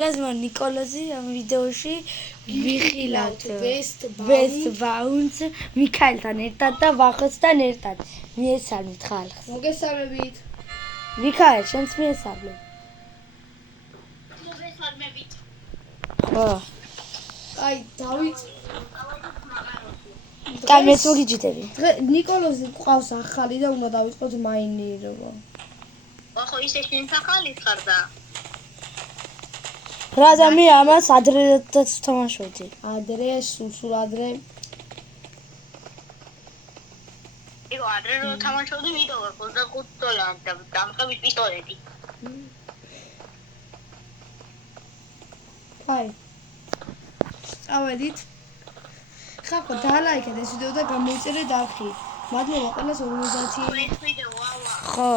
გაზმარ ნიკოლოზი ამ ვიდეოში ვიხილავთ Best Bounce მიქაელთან ერთად და ვახოცთან ერთად. მიესალმით ხალხს. მოგესალმებით. მიქაელ, შენც მიესალმე. მოგესალმებით. ხო. აი, დავით. კაი, მეც მოგიჯიდები. დღე ნიკოლოზი ყავს ახალი და უნდა დავიწყოთ მაინირება. ხო, ისე შენ ახალი ხარ და რაზა მე ამას ადრეაც ვთამაშობდი. ადრე, სულ ადრე. იგო ადრე რო თამაშობდი ვიდეო $25 და დამყევით პისტოლეტი. აი. წავედით. ხახო დალაიქეთ ეს ვიდეო და გამოიწერეთ არხი. მადლობა ყველას 50. ეს ვიდეო ავა. ხო.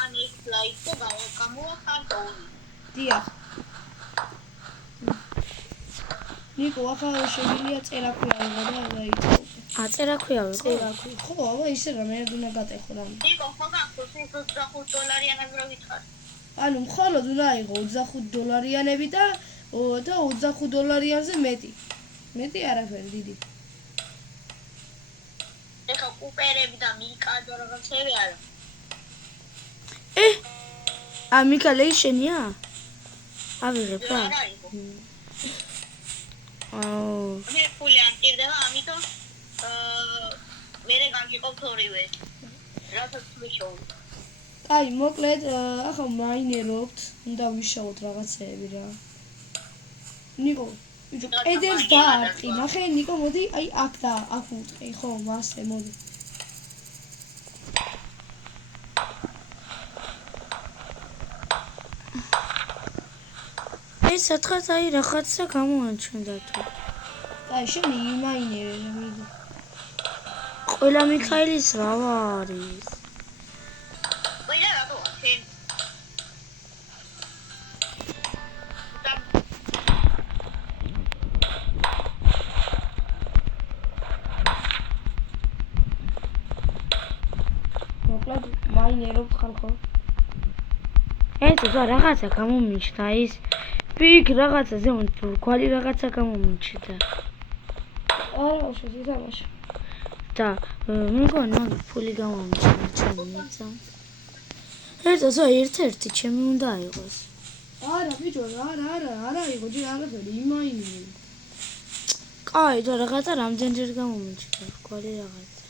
ან ეს ლაიქ და გამოვახარტოვი. დიახ. ნიკო, ახლა შეგიძლია წერა ქვია და დაიწყო. აწერა ქვია ვიყო. წერა. ხო, აბა ისე რა მე უნდა გატეხო რა. იგო ხო გახსოვს ეს $25-იანად რო ვითხარ. ანუ მხოლოდ უნდა აიღო $25 და $25-იანზე მეტი. მეტი არაფერი დიდი. ეხა კუპერები და მიკადო რაღაცები არა. მიქაელ ის შენია? ავიღებ რა. არა იგო. აუ. მე ფული არ მჭირდება, ამიტომ მერე გამიყოფ ორივე. რასაც ვიშოვი. აი, მოკლედ, ახლა მაინერობთ, უნდა ვიშოვოთ რაღაცეები რა. ნიკო, ბიჭო, კედელს დაარტყი. ნახე, ნიკო, მოდი, აი აქ და აქ უტყი, ხო, მასე, მოდი. ეს სათხაც აი რაღაცა გამოაჩნდა თუ. აი, შენი იმაინერე რა მიდი. ყველა მიქაელის რა არის? ყველა რატო შენ მოკლედ, მაინერობთ ხალხო. ეს რაღაცა გამომიჩნდა ის ბიგ რაღაცა ზემოთ ბრკვალი რაღაცა გამომიჩნდა. არა, შეზითამაშე. და მეგონა მაგ ფული გამომიჩნდა ჩემიცა. ერთ-ერთი ჩემი უნდა აიღოს. არა, ბიჭო, არა, იყო ჯერ არაფერი, იმაინერე. კაი, და რაღაცა რამდენჯერ გამომიჩნდა ბრკვალი რაღაცა.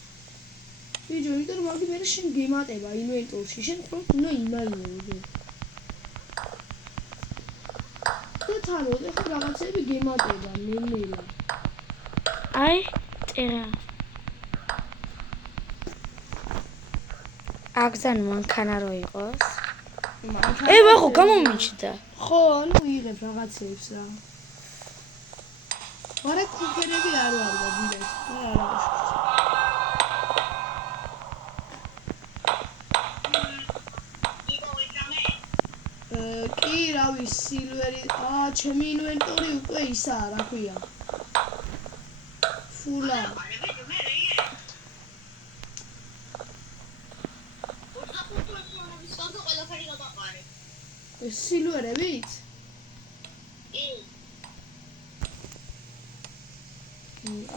ბიჭო, იმიტომ რომ მაგ მე შენ გემატება ინვენტორში, შენ ხო უნდა იმაინერე. და თანო, ეხლა რაღაცები გემატება, ნელ-ნელა. აი, წერა. აგზან მანქანა რო იყოს. ვახო, გამომიჩნდა. ხო, ანუ იღებ რაღაცებს რა. არა, კუპერები არ ვარ და დიდად. არა. იგო ვიჭამე კი, რავი, სილვერი. ჩემი ინვენტორი უკვე ისაა, რა ქვია. ფულა. სილვერებით?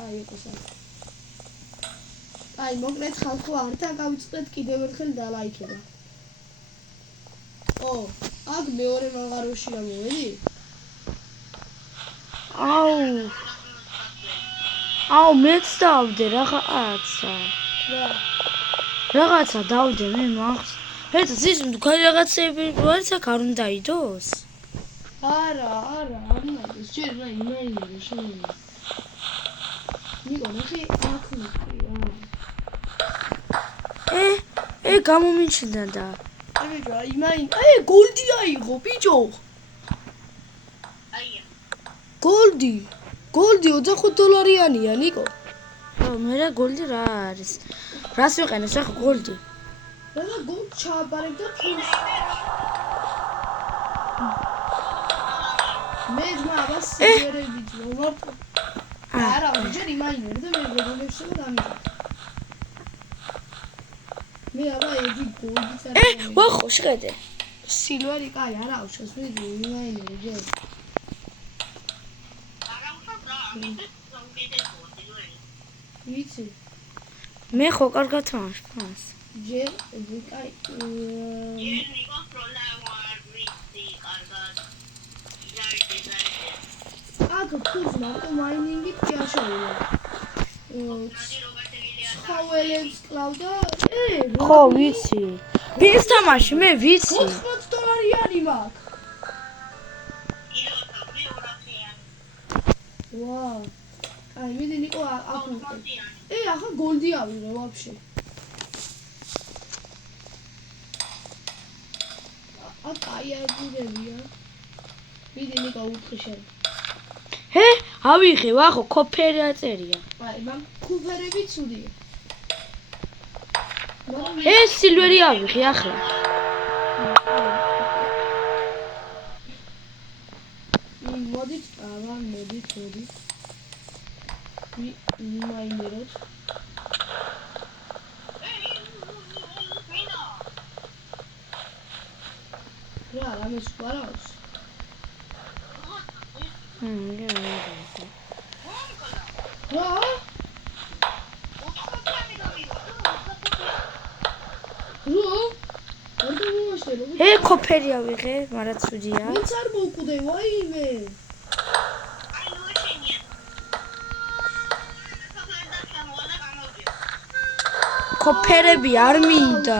აი, ეკოსა. აი, მოკლედ ხალხო ართან გავიწყდეთ კიდევ ერთხელ დალაიქება. ო, აქ მეორე მაღაროში რა მოვედი? აუ, მეც დავდე რაღაცა. რაღაცა დავდე მე მახს. ეს ის თქვენ რაღაცები არის აქ არ უნდა იდოს? არა, არ უნდა ის ჯერ რა იმაინერე შენ. ნიკო, ნახე აქ მიყია. გამომიჩნდა და. ბიჭო, გოლდი აიღო, ბიჭო. აია გოლდი $25-იანია, ნიკო. მე რა გოლდი რა არის? რას ვიყენებს ახლა გოლდი? რა გოლდ ჩააბარებ და ფულს. მე ძმა აბას სილვერები ვარ. არა, ჯერ იმაინერე და მე რეგულებს და დამიჯდა. მე აბა ერთი გოლდი წარ. ვახო, შეხედე. სილვერი კაი არა უშავს მიდი ვინაინერი ჯერ არა უშავს რა ამიტომ უკეთესოა სილვერი ვიცი მე ხო კარგად ვამშფას. ჯერ კაი ჯერ ნიკოს პროლა ვარ ვიცი კარგად აქ ფულს მარტო მაინინგით კი არ შეიძლება ცხოველებს კლავდა ხო ვიცი. ვის თამაში მე ვიცი. $80 მაქვს ვა აი მიდი ნიკო აქ უყე ახლა გოლდი ავიღე ვაფშე აი აიძებია მიდი ნიკო უყე შენ ჰე, ავიღე ვახო კოფერი აწერია. აი მაგ კუფერები ცუდია ჰე, სილვერი ავიღე ახლა. მოდით აბა მოდით მაინეროთ რა რამეს ვარავს რა ჰე, კოფერი ავიღე, მაგრამ ცუდია. ვინც არ მოუკვდე ვაიმე კოფერები არ მინდა.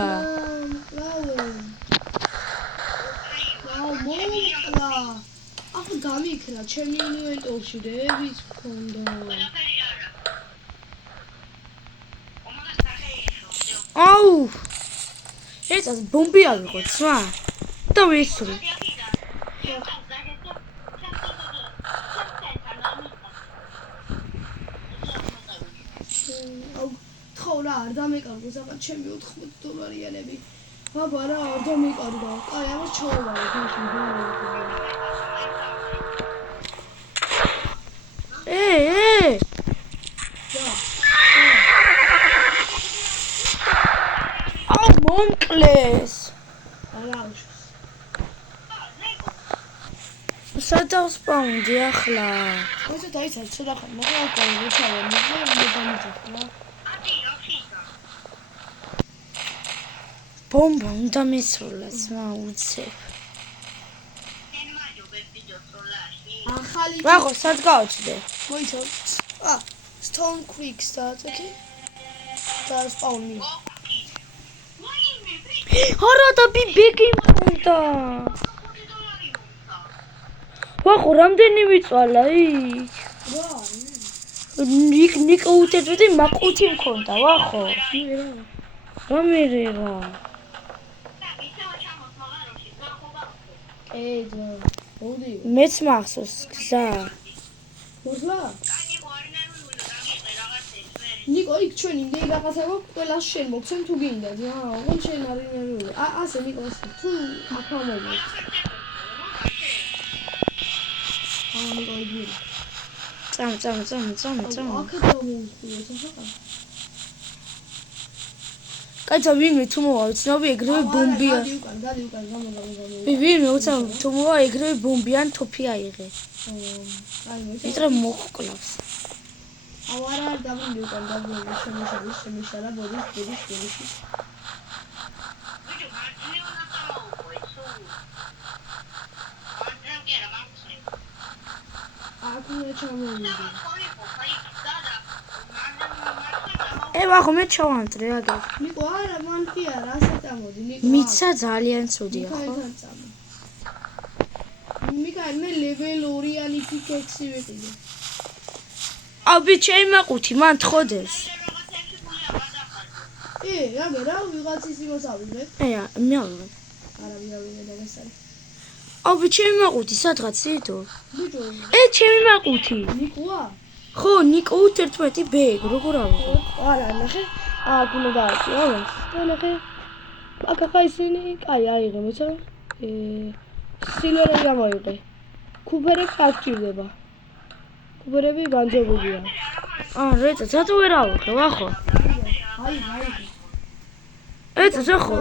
ახლა გამიქრა ჩემი ინვენტორში რებიც მქონდა აუ! ეცას ბომბი ავიღო, ძმა. და ვისური. აუ თხოვ რა არ დამეკარგო ზაბა ჩემი $80 აბა რა არ დამეკარგა კაი ამას ჩავავარ თაში აუ მომკლეს. არა უშავს სადავს პაუნდი ახლა. ასე დაიცავ ცოტა ხანი მაგრამ აკავე როჩავე მიგე დამიძახა ბომბა უნდა მისროლას, მა უცებ. ახალი ვახო, სად გავჩდე? მოიცავ Stone Creeks დააწექი და სპაუნი არა და ბიბიკი მქონდა. ვახო, რამდენი მიწვალა იქ? რა ნიკო უთეთრდი მაყუთი მქონდა, ვახო. რა მერე რა? ეძა მოდი მეც მახსოვს გზა. მოსლა ნიკო იქ ჩვენ იმდენი რაღაცა გვაქვს ყველას შენ მოგცემ თუ გინდა რა ოღონდ შენ არ ინერვიულე ასე ნიკო ასე თუ აქ ამოდი ნიკო იგი წამ აქ დამოუსწრებს ახლა კაიცა ვინმე თუ მოვა ვიცნობი ეგრევე ბომბია. გადი უკან გამო ვინმე უცნობ თუ მოვა ეგრევე ბომბიან თოფი აიღე. აი ვიტრე მოყკლავს. აუ არა დაბრუნდი უკან დაბრუნდი შემიშალა ბოდიშ აქ უნდა ჩამოვიდი ვახო მე ჩავამწრე აგერ. ნიკო არა მან კი არა ასე წამოდი ნიკო მიცა ძალიან ცუდია ხო? მიქაი მე level 2-იანი პიკექსი ვიყიდე აუ ბიჭი მაყუთი მან თხოვდეს. რა ვიღაცის იმას ავიღე მე ავიღე. არა ვიღე დაგასარი აუ ბიჭი მაყუთი სადღაც იდო. ბიჭო ჩემი მაყუთი. ნიკოა ხო ნიკო 11 ბეგ როგორ ავიღე? არა ნახე აქ უნდა დააჭიო ნახე აკახა ისინი კაი აიღე მოცა სილვერი გამოიღე კუფერებს არ ჭირდება კუფერები განძობილია რეცა ზატო ვერ ავიღე ვახო. აი ეცა ხო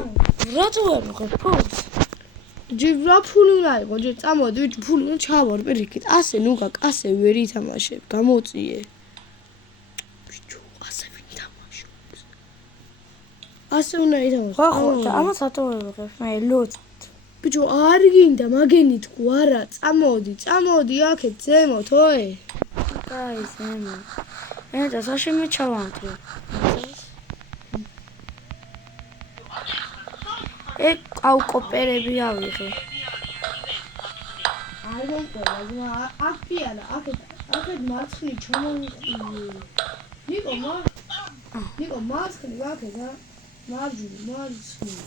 რატო ვერ ვიღებ ფულს? ჯიბ რა ფული უნდა იყო, ჯერ წამოდი, ვიჭი ფული უნდა ჩავარ პირიქით. ასე ნუ გაკ, ასე ვერ ითამაშებ, გამოწიე. ბიჭო, ასე ვინ თამაშობს? ასე უნდა ითამაშო. ვახო და ამას ატოვებ მე ლოც ბიჭო, არ გინდა მაგენი თქვა არა, წამოდი აქეთ ზემოთ, ოე. კაი ზემო და საში მე ჩავანთრე კოპერები ავიღე არ მომწონს, აქ პიანა, აქეთ მარცხნი ჩამოვიხილე. ნიკო, მარცხნი აქეთ, მარჯვნივ, მარცხნივ.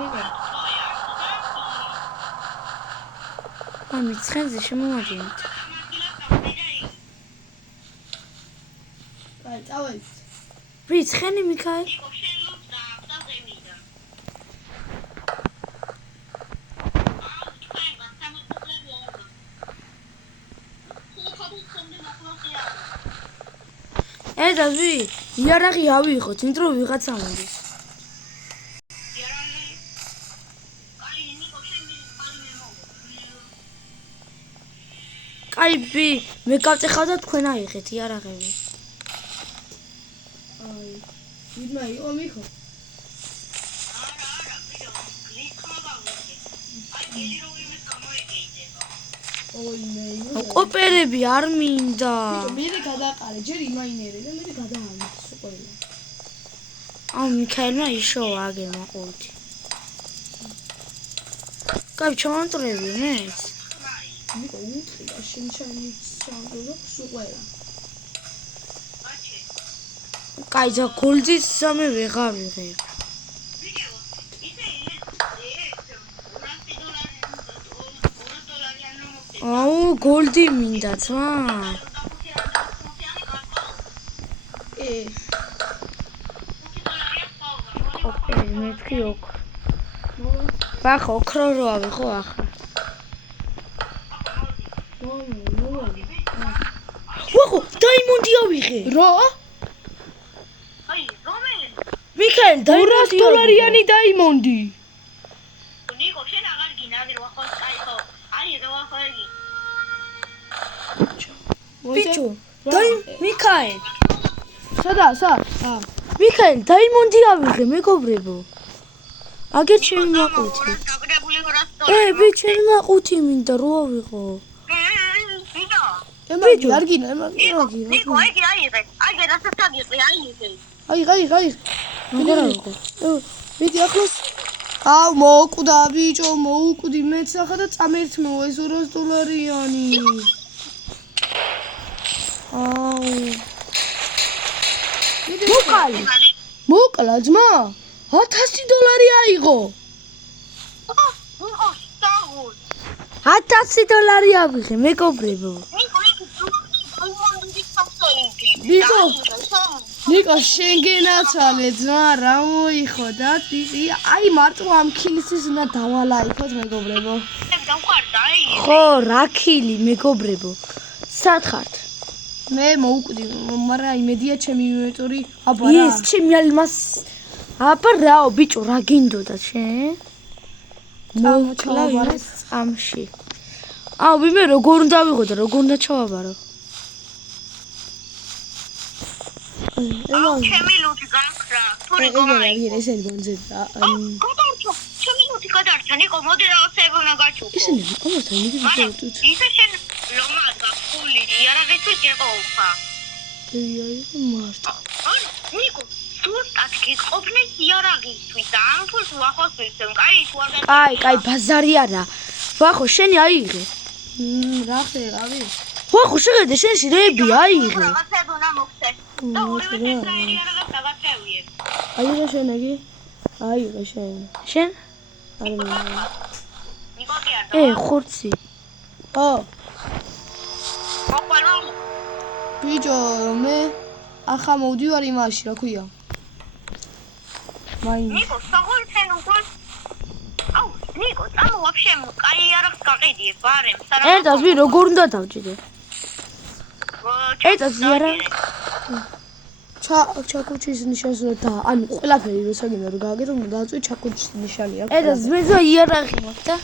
ნიკო. ამით ცხენზე შემოვადინეთ კაი, წავედი. ვი ცხენი მიქაელ და ვი იარაღი ავიღოთ, იმიტომ რომ ვიღაცა მომდის. კაი ვი მე გავწეხავ და თქვენ აიღეთ იარაღები. აი, ვიდმა იყო მიხო? კოპერები არ მინდა. მე გადაყარე, ჯერ იმაინერე და მე გადაამით ყველა. აუ მიქაელმა იშოვა აგერმა ყოველთი. კაი ჩავანტრები მეც. ნიკო უთხია შენჩანი სამგლო სუყველა. კაი და გოლდის სამე ვეღარ ვიღებ. აუ გოლდი მინდა ძმა. ოპერი მეთქი ოქ. ვახო ოქრო რო ავიღო ახლა. ვახო დაიმონდი ავიღე. რო? მიქაელ დაიმონდი $200 დაიმონდი. ნიკო შენ აღარ გინადი რა ხო საერთო არის რა ხო იგი ბიჭო მიქაელ სადა მიქაელ დაიმონდი ავიღე მეგობრებო აგერ ჩემი მაყუთი ბიჭო მაყუთი მინდა რო ავიღო ბიჭო არ გინა ნიკო იგი აიღე რასაც აგიყი აიღე აი მიდი ახლოს აუ მოუკვდა ბიჭო მოუკვდი მეც ახლა და წამერთმეო ეს $200-იანი აუ მოკლა ძმა $1000 აიღო $1000 ავიღე მეგობრებო ნიკო შენგენაცვალე ძმა რა მოიხოდა ტიტი აი მარტო ამ ქილისთვის უნდა დავალაიქოთ მეგობრებო ხო რა ქილი მეგობრებო სათხართ მე მოუკვდი მაგრამ იმედია ჩემი ინვენტორი აბა რა ეს ჩემი ალმას აბა რაო ბიჭო რა გინდოდა შენ მოკლა ამში აუ ვიმე როგორ უნდა ვიღო და როგორ უნდა ჩავაბარო ჩემი ლუთი გაქრა თორე გომაი ესენი გონძება გადარჩა ჩემი ლუთი გადარჩა ნიკო მოდი რაღაცები უნდა გაჩუქო ისინი ამას იმედი ვიტყვით ისე შენ ლომაზა ფული იარაღისთვის იყოხა აი მარტო ნიკო სულტად გიყოფნე იარაღისთვის და ამ ფულს უახოს ვისემ კაი ბაზარი არა ვახო შენი აიღე რა ხერავი ვახო შეგედე შენში რეები აიღე რაღაცები უნდა მოგცე და ორივე წრეები იარაღებს დაგაწევიე აიღე შენაგი აიღე შენ არ მინდა ნიკო კი არა ხორცი ო მოყვა ბიჭო მე ახლა მოვდივარ იმაში რა ქვია მაინც ნიკო საღოლცენ უკვე აუ ნიკო წამო ვაფშე კაი იარაღს გაყიდიე ბარემ სარამ ერთად ვი როგორ უნდა დავჭიდე ერთად იარაღ ჩაკუჩის ნიშანს და ანუ ყველაფერი როსაგინო რომ გააგეთ უნდა დააწვი ჩაკუჩის ნიშანი აქვს. ედას მეძო იარაღი მაქვს და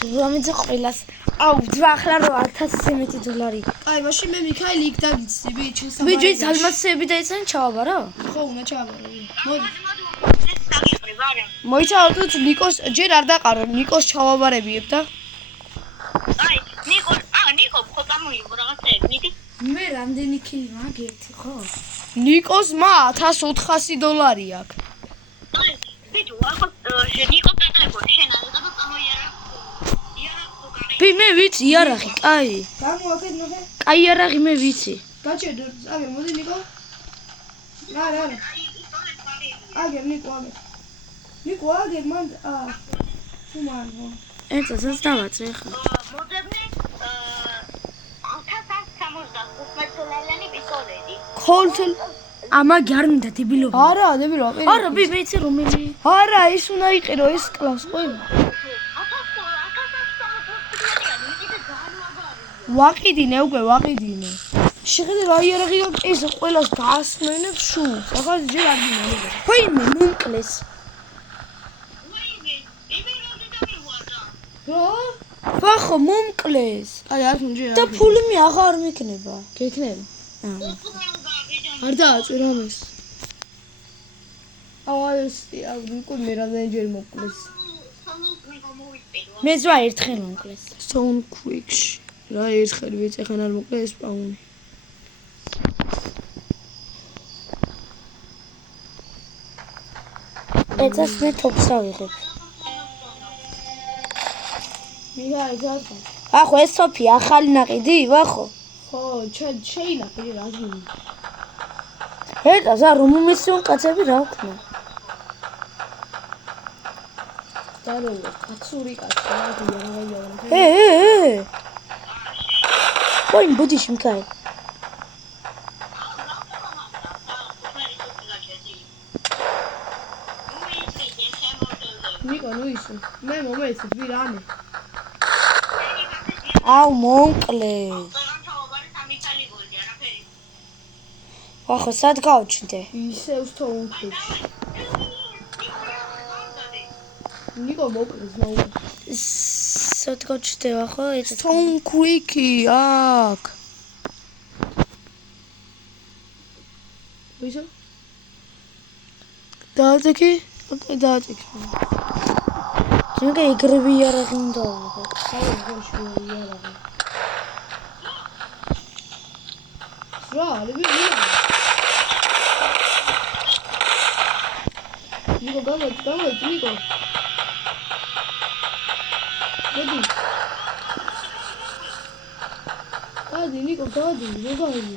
რამეძე ყველას. აუ ძვახლა რო 1000-ზე მეტი $. აი, მაშინ მე მიქაელი იქ დაგიცები, ჩასაბარებაში. ბიჭის ალმასები დაიცან ჩავაბარო? ხო, უნდა ჩავაბარო. მოდი. ეს დაგიყრი ვარ. მოიცავთ ნიკოს ჯერ არ დაყარო, ნიკოს ჩავაბარებიებ და აი, ნიკო, ხო წამოიღო რაღაცები, მიდი. მე რამდენი ქილი მაქვს ერთი ხო? ნიკოსმა $1400 აქვს. აი, ბიჭო, ახლა ნიკო ტელეფონი შენ არ და წამოიარა. მე ვიცი იარაღი, კაი. გამოაკეთ ნახე. კაი იარაღი მე ვიცი. გაჩერდო, აგერ, მოდი ნიკო. არა. აგერ, ნიკო, აგერ. ნიკო, აგერ, მან თუ მან. ეცასაც დავაწვე ხა. მოძებნე 1165 პისტოლეტი. ხოლთელ ამაგი არ მინდა დებილობა. არა, დებილო, აპირი. არა, მეცე რომელი? არა, ის უნდა იყირო, ეს კლავს ყველა. ვაყიდინე უკვე, ვაყიდინე. შეხედე რა იარაღი აქვს ეს ყველას გაასმენებს შულს. ახლა ჯერ არ გინდა. ვაიმე მომკლეს. რა? ვახო მომკლეს. აი, არ თუნჯერ. და ფული აღარ მიქნება. გეკნები. არ დააწვი რამეს. აი, ეს უკვე მე რამდენჯერ მოკლეს. მე ზვა ერთხელ მომკლეს. Stone Creek-ში. რა ერთხელ ვიწეხან არ მოკლე ეს პაუნი. ეცას მე თოფს ავიღებ. მიღაი ზარდა. ახო ეს სოფი ახალი ნაყიდი, ვახო. ხო, შეინახე რა გინდა. ეტა ზა რომ მომისიონ კაცები რა ვქნა. დაროლა, კაცური კაცი რა გიარა. ვაინ ბუდიში მქაი. ნიკო, ნუ ისე. მე მომეცი ვირამე. აუ მომკლეს. ვახო სად გავჩნდე? ისე Stone Creek-ში. ნიკო მოკლეს ნაუ. სად გავჩნდე ვახო? Stone Creek-ი აქ. ვისო? დააწექი? ოკეი, დააწექი. ჯენკე იგრები იარაღი უნდა ვიღო. აი, ხოშო იარაღი. რა, ლები იარაღი. ნიკო, გამოდი, ნიკო. მოდი. გადი, ნიკო, გადი, რა გადი.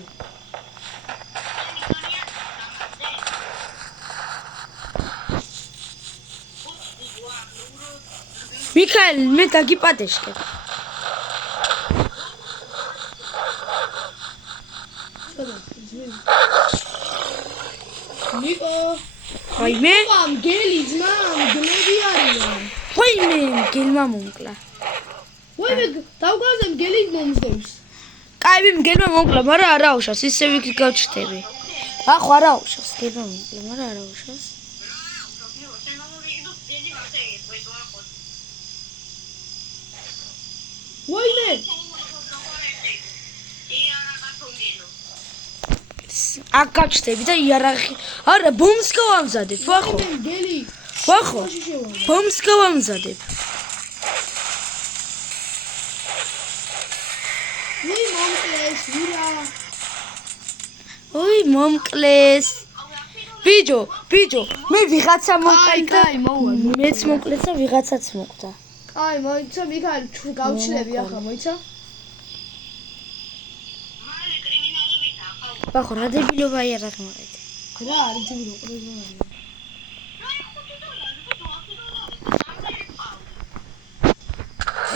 მიქაელ, მე დაგიპატეშკე. ნიკო. აი მე? მგელი ძმა, მგლები არიან. ვაიმე, მგელმა მომკლა. ვაიმე, დავგაზე მგელი მომზდევს. კაი, მე მგელმა მომკლა, მაგრამ არ აუშავს, ისე ვიქ გავჩნდები. ახო არ აუშავს, მგელმა მომკლა, მაგრამ არ აუშავს. ვაიმე. აქ გავჩნდები და იარაღი. არა, ბომს გავამზადებ, ვახო. მგელი. ვახო. ბომს გავამზადებ. ვი მომკლეს, ვირა. ოი, მომკლეს. ბიჭო, მე ვიღაცა მომკლდა. კაი, მოვა. მეც მომკლეს და ვიღაცაც მოკვდა. კაი, მოიცა, მიქაელი, გავჩნდები ახლა, მოიცა? ვახო, რა დებილობა იარაღი მოყიდე. რა არის დებილო ყრეზე.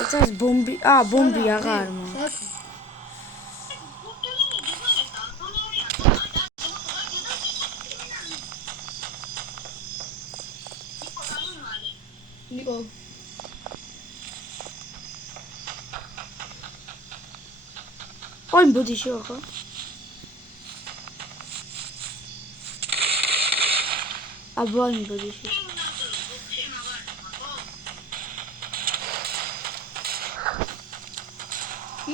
ეცას ბომბი, ბომბი აღარ მაქვს. ნიკო. ოი, ბუდიში ვახო. აბანი ბოდიში.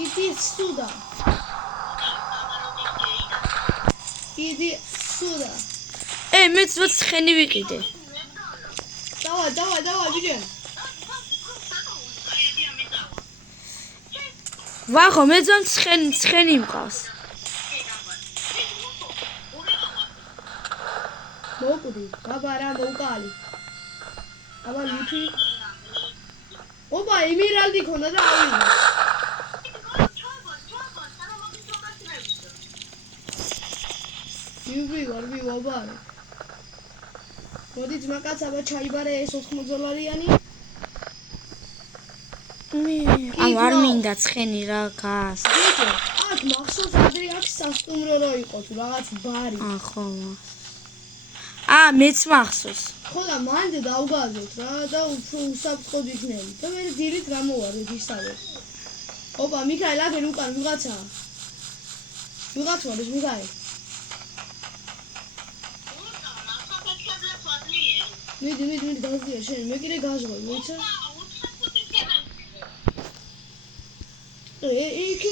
იდი სუდა. იდი სუდა. მეც რო ცხენი ვიყიდე. დავა, ბიჭო. ვახო, მე ძან ცხენი მყავს. მოკვდი, აბა რა მოუკალი. აბა ლიფი. ოპა, ემირალდი ქონდა და ავიდა. ვი აბა. მოდი ძმაკაც აბა ჩაიბარე ეს 80 დოლარიანი. არ მინდა ცხენი რა გას. ბიჭო, აქ მახსოვს ადრე აქ სასტუმრო რო იყო თუ რაღაც ბარი. ხო. მეც მახსოვს. ხო და მანდ დავგაზოთ რა და უფრო უსაფრთხოდ იქნებით. და მე დილით გამოვარდით ისავე. ოპა, მიქაელ, აგერ უკან ვიღაცა. ვიღაც არის მიქაელ. მიდი გაზია შენ, მე კიდე გაზღვე, მოიცა? იქ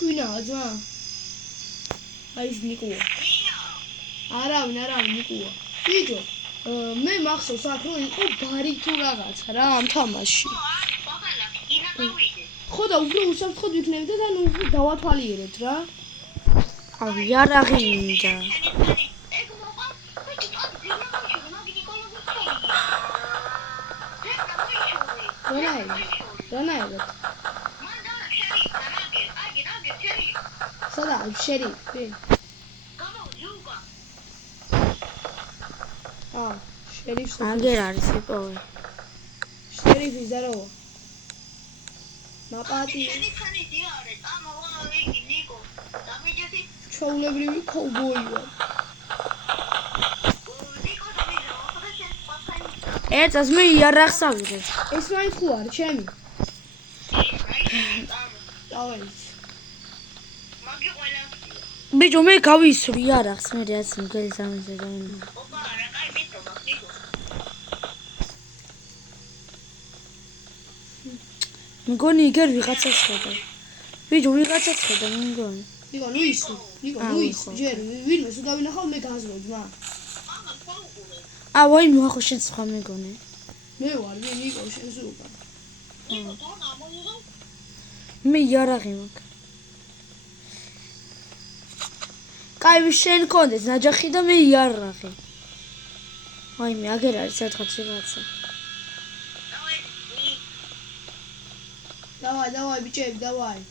გვინაა ძმა. აი ეს ნიკოა. არავინ ნიკოა. ბიჭო, მე მახსოვს აქ რო იყო ბარი თუ რაღაცა რა ამ თამაში. ხო და უფრო უსაფრთხოდ ვიქნებით და ნუ დავათვალიერებთ რა. იარაღი მინდა. რანაირად? სადა შერიფი? შერიფს აგერ არის იპოვე. შერიფი ზარო. ნაპატი. ჩაულებრივი კოვბოი ვარ. ეცას მე იარაღს ავიღე. ეს მაინც ხო არის ჩემი? დავეც. ბიჭო მე გავისვრი იარაღს მე რაც მგელი სამეზე დაინა. მგონი იგერ ვიღაცას ხედა. ბიჭო ვიღაცას ხედა მგონი. ნიკო ლუის ჯერ ვინმე სულ დავინახავ მე გაზრო ძმა. ვაი მოახო შენ სხვა მეგონე. მე ვარ ნიკო შენ სულ უკან. მე იარაღი მაქვს. კაი შენ კონდეს ნაჯახი და მე იარაღი. ვაი მე აგერ არის სადღაც ვიღაცა. დავაი ბიჭები დავაი.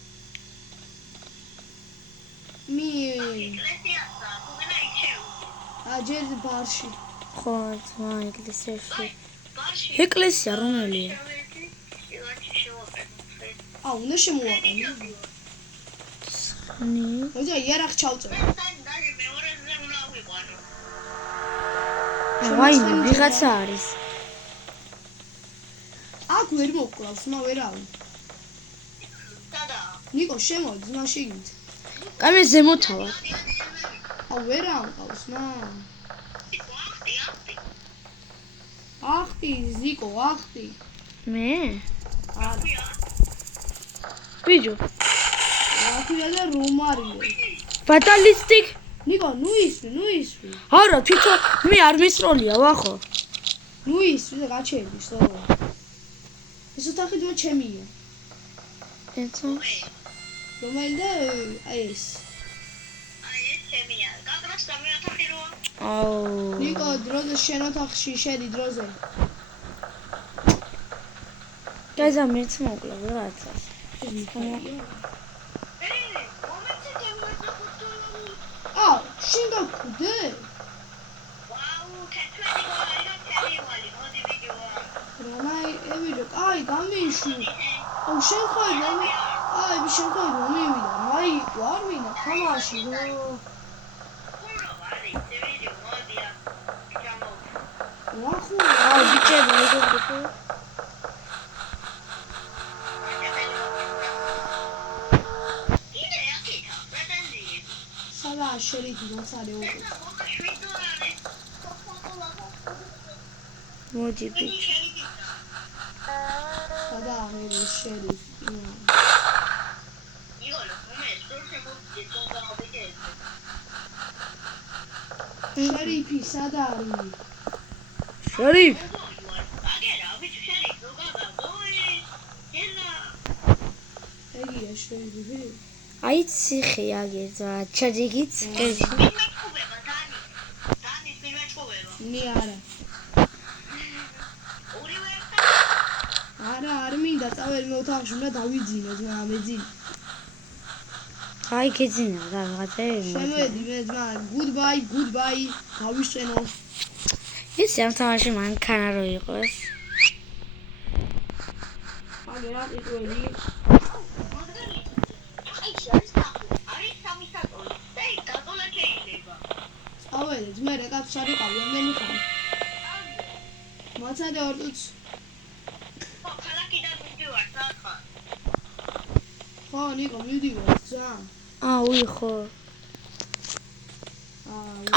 ჯერ ბარში. ხო ძმა ეკლესიაში. ეკლესია რომელია? უნდა შემოვაყენო. მოიცა იარაღ ჩავწერ. ვაი ვიღაცა არის. აქ ვერ მოკლავს, მა ვერავინ. ნიკო შემოდი ძმა შიგნით. კამე ზემოთავარ. ვერა ამყავს მა. ახტი ზიკო ახტი. მე? არა. ბიჭო. ახლა და რომარიო. ბატალისტიკ? ნიკო ნუ ისვი. არა თვითონ მე არ მისროლია ვახო. ნუ ისვი და გაჩერდი სო. ეს ოთახი ძმა ჩემია. ეცო. რომელი და ეს. ეს ჩემია. გაგრას სამი ოთახი როა. ნიკო დროზე შენ ოთახში შედი დროზე. გაიზა მეც მოკლა რაღაცას. შენ გაკვდე? ევიდო, კაი, გამიშვი. შენ ხარ მომივიდა. მაი, არ მინდა თამაში რო. ბიჭები მეგობრებო. სადა შერიფი მოცარე უკვე. მოდი ბიჭო. სადა არის შერიფი? შერიფი სადა არის? შერიფ. ეგია შერიფი. აი ციხე აგერძა, ჩაჯიგიც კეში. ნი არა. არა, არ მინდა წავედ მე ოთახში, უნდა დავიძინო ძმა, მეძინე. აი გეძინა რა რაღაცები. შემოედი მე ძმა, goodbye, დავისვენო. ის ამ თამაში მანქანა რო იყოს. აგე რა ტიტული? წავედე ძმა, რა კაც შარიყავი, ამდენი ხანი. მოცადე ორტუც. ხო, ნიკო, მივდივარ, ძა. აუი ხო.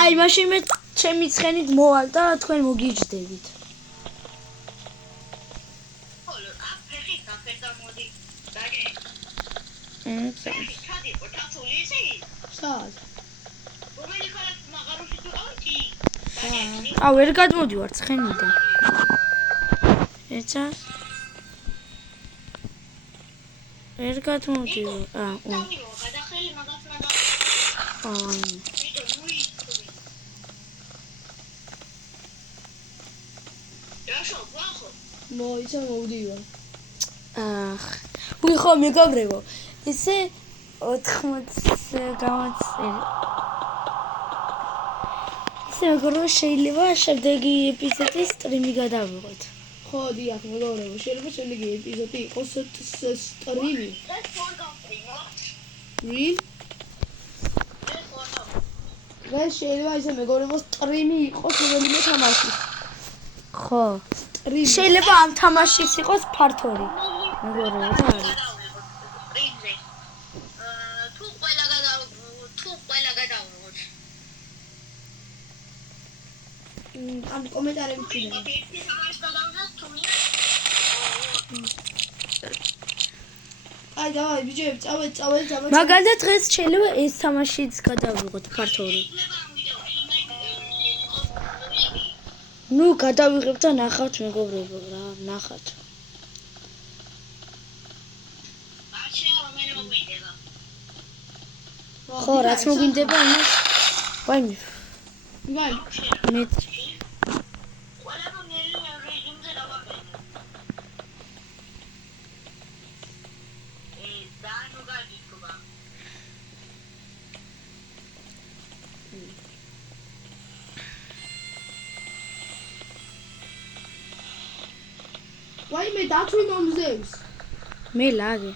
აი მაშინ მე ჩემი ცხენით მოვალ და თქვენ მოგიჯდებით. სად? აუ ვერ გადმოდივარ ცხენიდან. ეცა ვერ გადმოდივარ. მოიცა მოვდივარ. უი ხო მეგობრებო. ისე 80 გამოცდილი. ისე მეგობრებო შეიძლება შემდეგი ეპიზოდის სტრიმი გადავიღოთ. ხო, დიახ, მეგობრებო, შეიძლება შემდეგი ეპიზოდი იყოს სტრიმი. Real? დღეს შეიძლება ისე მეგობრებო სტრიმი იყოს რომელიმე თამაშის. ხო. სტრიმი. შეიძლება ამ თამაშის იყოს ფართორი. მეგობრებო და არის. ამ კომენტარებში ჩიდე. აი დავай ბიჭები, წავედ. მაგალითად დღეს შეიძლება ეს თამაშიც გადავიღოთ ფართორი. ნუ გადავიღებ და ნახავთ მეგობრებო რა, ნახავთ. ხო, რაც მოგინდება იმას. ვაიმე. ვაი. მე ვაიმე დათვი მომზევს. მე ლაგი.